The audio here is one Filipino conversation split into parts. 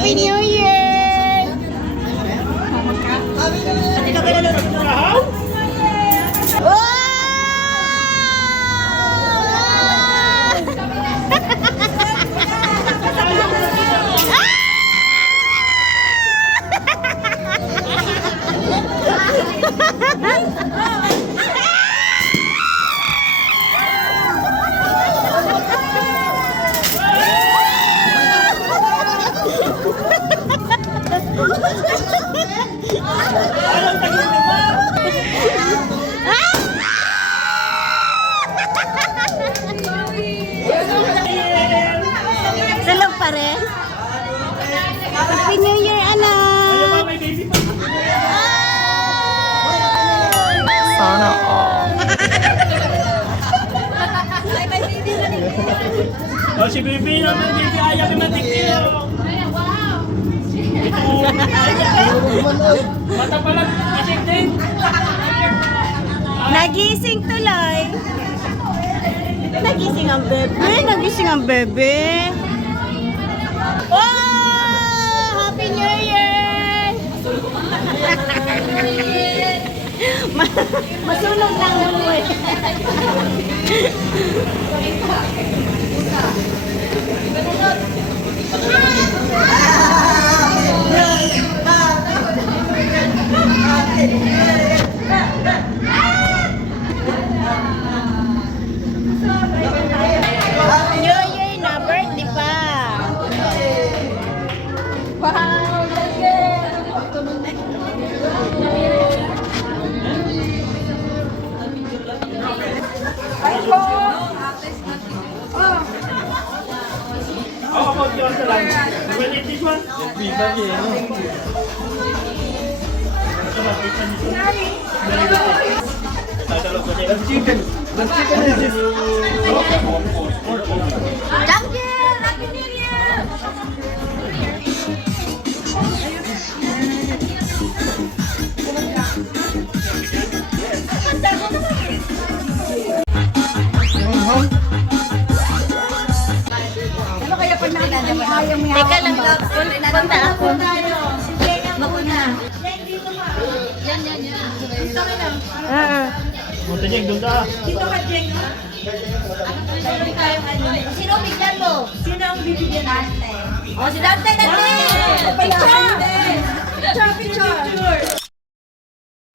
Happy New Year! Hindi ka kailan nagtrabaho? Salong pare. Happy New Year, anak. Sana all. Oh, si Bibi naman, Bibi, ayaw kay Matikyo. Mata pala, kasing din. Nagising tuloy. Nagising ang bebe. Nagising ang bebe. Oh! Happy New Year! Masunog lang mo eh. New Year na, birthday pa. Wow, How about you on the lunch? You will eat this one? That's chicken. That's chicken is this. Jungle! Happy New Year! Teka lang, punta ako. Mauna. Punta niya, doon ka. Sino bigyan mo? Sino ang bibigyan natin? Oh, si Dante, Dante! Picture! Picture!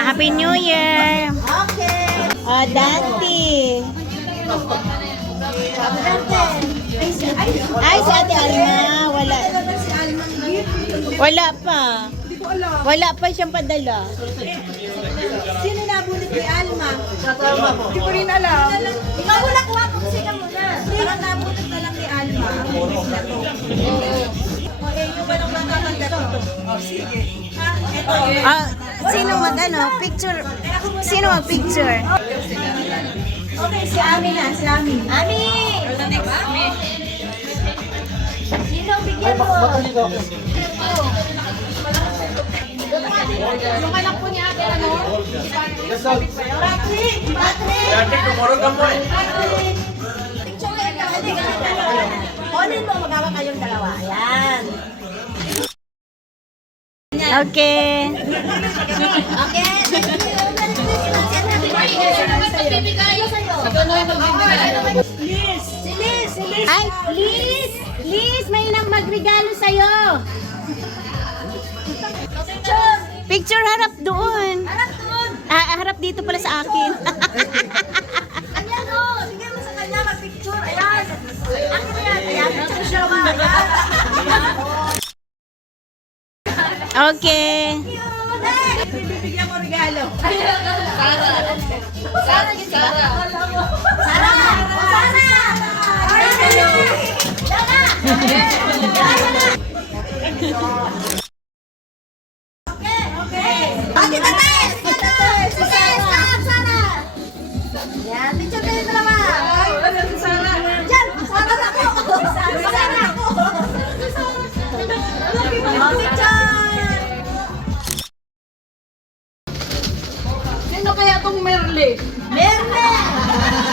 Happy New Year! Okay! Oh, Dante! Ay, si Ate Alma. Wala. Wala pa. Wala pa siyang padala. Sino nabunit ni Alma? Hindi ko rin alam. Ikaw wala kuha kung sino muna. Parang nabunit na lang ni Alma. Ang bunis na to. O eh, yung ba nang magkakanda to? O sige. Ha? Ito. Ah, sino mag-ano? Picture. Sino mag-picture? Okay, si Ami na. Si Ami. Ami! Sino ang bigyan mo? Yung anak po ni ate, ano? Patrick! Patrick! Dati, kumuro ka mo eh. Patrick! Picture kayo ka. Hindi, ganun dalawa. Kunin mo, magawa kayong dalawa. Ayan. Okay. Okay, thank you. Merry Christmas. Sino magbibigay sa'yo? Liz! Si Liz! Si Liz! Ay, Liz! Liz, may nang magregalo sa'yo. Picture! Picture harap doon. Harap doon! Ah, harap dito pala sa akin. Ayan o! Bigyan mo sa kanya mag-picture. Ayan! Akin yan! Ayan! Picture siya ba? Ayan! Okay. Bibigyan mo regalo. Sara! Sara! Sara! Sara! Okay, okay. Bakit natin? Sara! Yan, picture kayo dalawa. Diyan, Sara na ako. Sara ako. Picture! Sino kaya tong Merle? Merle!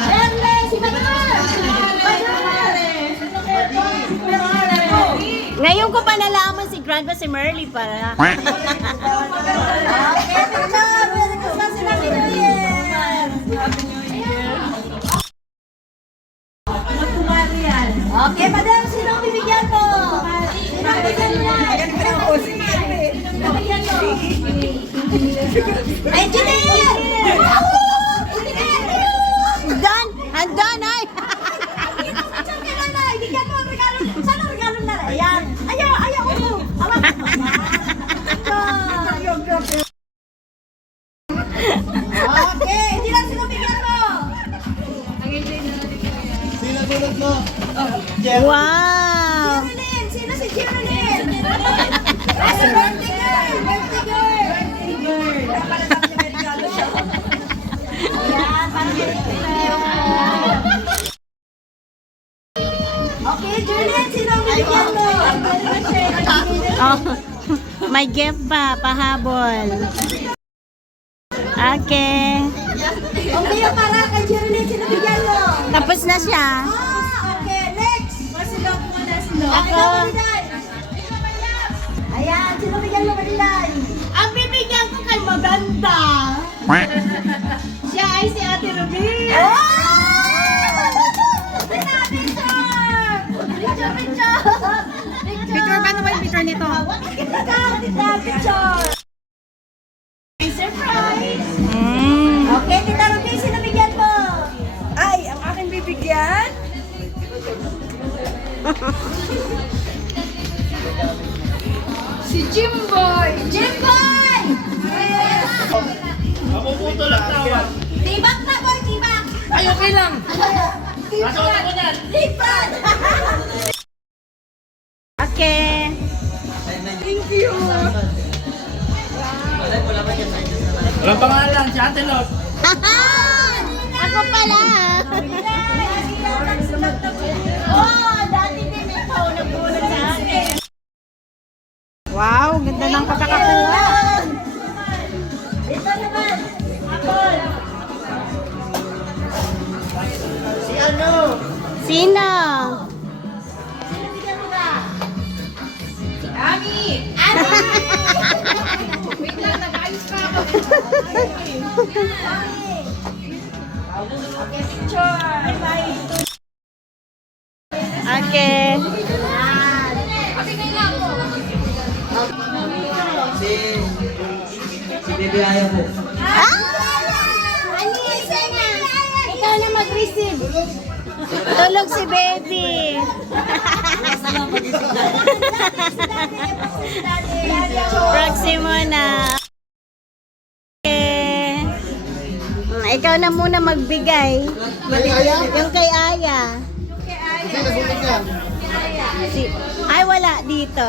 Merle! Si Manuel! Ngayon ko pa nalaman si front pa si Merly para. Okay, picture! Merry Christmas and Happy New Year! Okay, madam, sino ang bibigyan mo? Sino ang bibigyan mo? Bibigyan mo. Ay, Janelle! Done! Andun ay! Bigyan mo ang regalo. Saan ang regalo na? Ayan. Ayaw, ayaw ko. Awak. Okay, hindi lang sino bigyan mo. Wow! Jeronine, sino si Jeronine? Ay, birthday girl, birthday girl. Ayan, parang ganito. Okay, Jeronine, sino ang bibigyan mo? Oh, may gift pa, pahabol. Okay. Okay, yung para kay Jeronine, sino bigyan mo? Tapos na siya. Okay, next. Masilog mo na silog. Ako. Ayan, sino bigyan mo, Marilay? Ang bibigyan ko kay maganda. Siya ay si Ate Ruby. Picture ba naman yung picture nito? Picture! Surprise! Okay, Tita Ruby, sino bigyan mo? Ay, ang aking bibigyan? Si Jimboy! Jimboy! Mapuputo lang tawag. Tibak na, boy, tibak! Ay, okay lang. Nasa ulo ko yan. Tibak! Okay. Thank you! Walang pangalan, si Ate Lot. Ako pala. Oh, dati din ikaw nagbunod sa akin. Wow, ganda ng pagkakakuha. Ito naman. Apple. Si ano? Sino? Sino bigyan mo ba? Ami! Ano? Wait lang, nag-ayos pa ako. Okay, picture. Bye. Okay. Si Bebe ayaw po. Alisa na. Ikaw na mag-receive. Tulog si baby. Proxy muna. Okay. Ikaw na muna magbigay. Yung kay Aya. Si, ay, wala dito.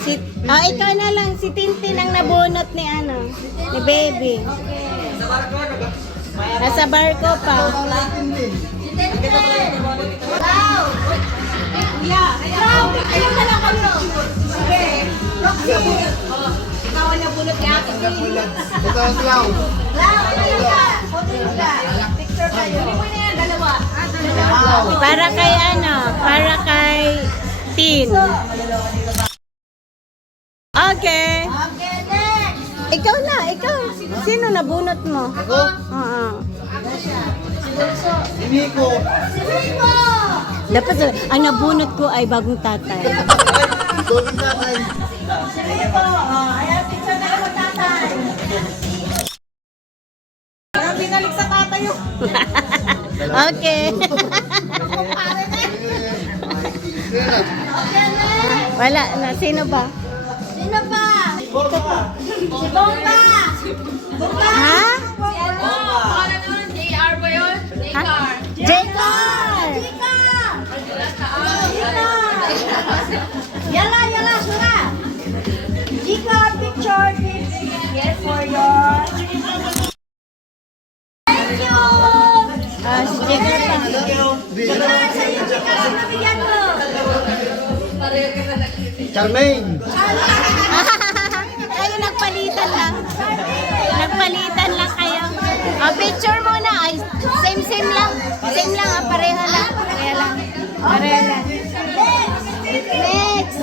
Si, ikaw na lang. Si Tintin ang nabunot ni ano, ni baby. Nasa barko pa. Wow! Wow! Ayun na lang kayo. Sige. Roxy. Ikaw ang nabunot ni Ate Lee. Wow, ayun ka. Photo ka. Picture kayo. Hindi mo na yan, dalawa. Dalawa. Para kay ano, para kay Tin. Okay. Okay, next. Ikaw na, ikaw. Sino nabunot mo? Ako? Oo. Si Nico. Si Rico. Dapat ang nabunot ko ay bagong tatay. Golden tatay. Si Rico. Ayan, picture na ako, tatay. Parang binalik sa tatay yung... Okay. Okay, next. Wala na. Sino ba? Sino pa? Si Bomba. Bomba. Ha? Si ano? JR ba yun? Ha? Jacob! Chika. Yala, yala, sura. Chika, picture, yes, for your... Thank you. Si Jacob pa. Chika, sa'yo, Chika, sino bigyan mo? Charmaine. Kayo nagpalitan lang. Nagpalitan lang kayo. Picture muna. Ay, same lang. Same lang. Pareha lang. Pareha lang. Pareha lang. Next. Next.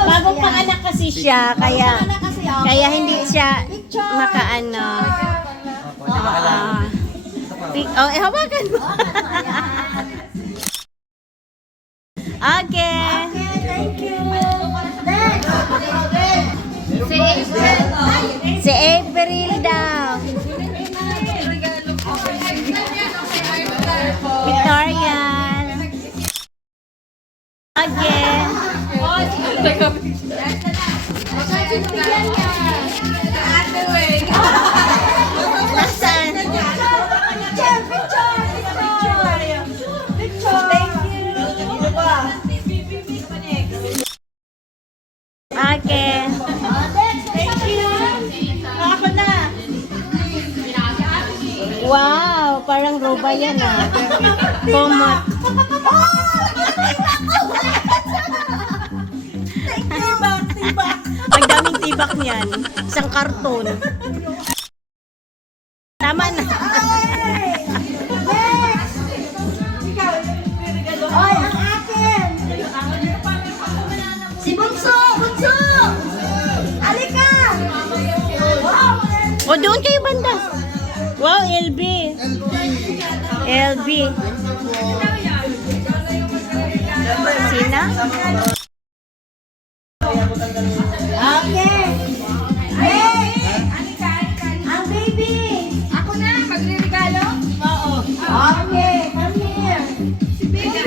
Bagong panganak kasi siya, kaya kasi ako. kaya hindi siya makaano. Oh, hawakan mo. Okay. Thank you. Next. Si April daw. Victorian. Again. Nasaan? Okay. Ako na. Wow, parang roba yan ah. Komot. Tibak, tibak. Ang daming tibak niyan. Isang karton. Tama na. Oy, ang akin. Si Bunso! Bunso! Alika! Wow! O, doon kayo banda. Wow, LB. LB. Sina? Okay. Hey! Ang baby! Ako na, magre-regalo? Oo. Okay, come here. Si baby!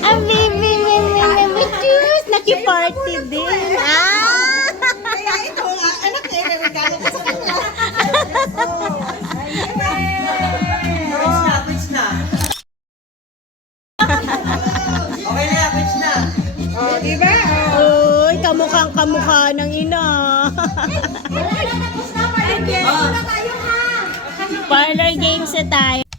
Ang baby naman juice. Naki-party din. Ah! Kaya ito nga, anak eh, regalo ko sa kanya. Pitch na. Okay na, pitch na. Oh, diba? Uy, kamukhang kamukha ng ina. Wala na, tapos na. Parang game na tayo ha. Parlor games na tayo.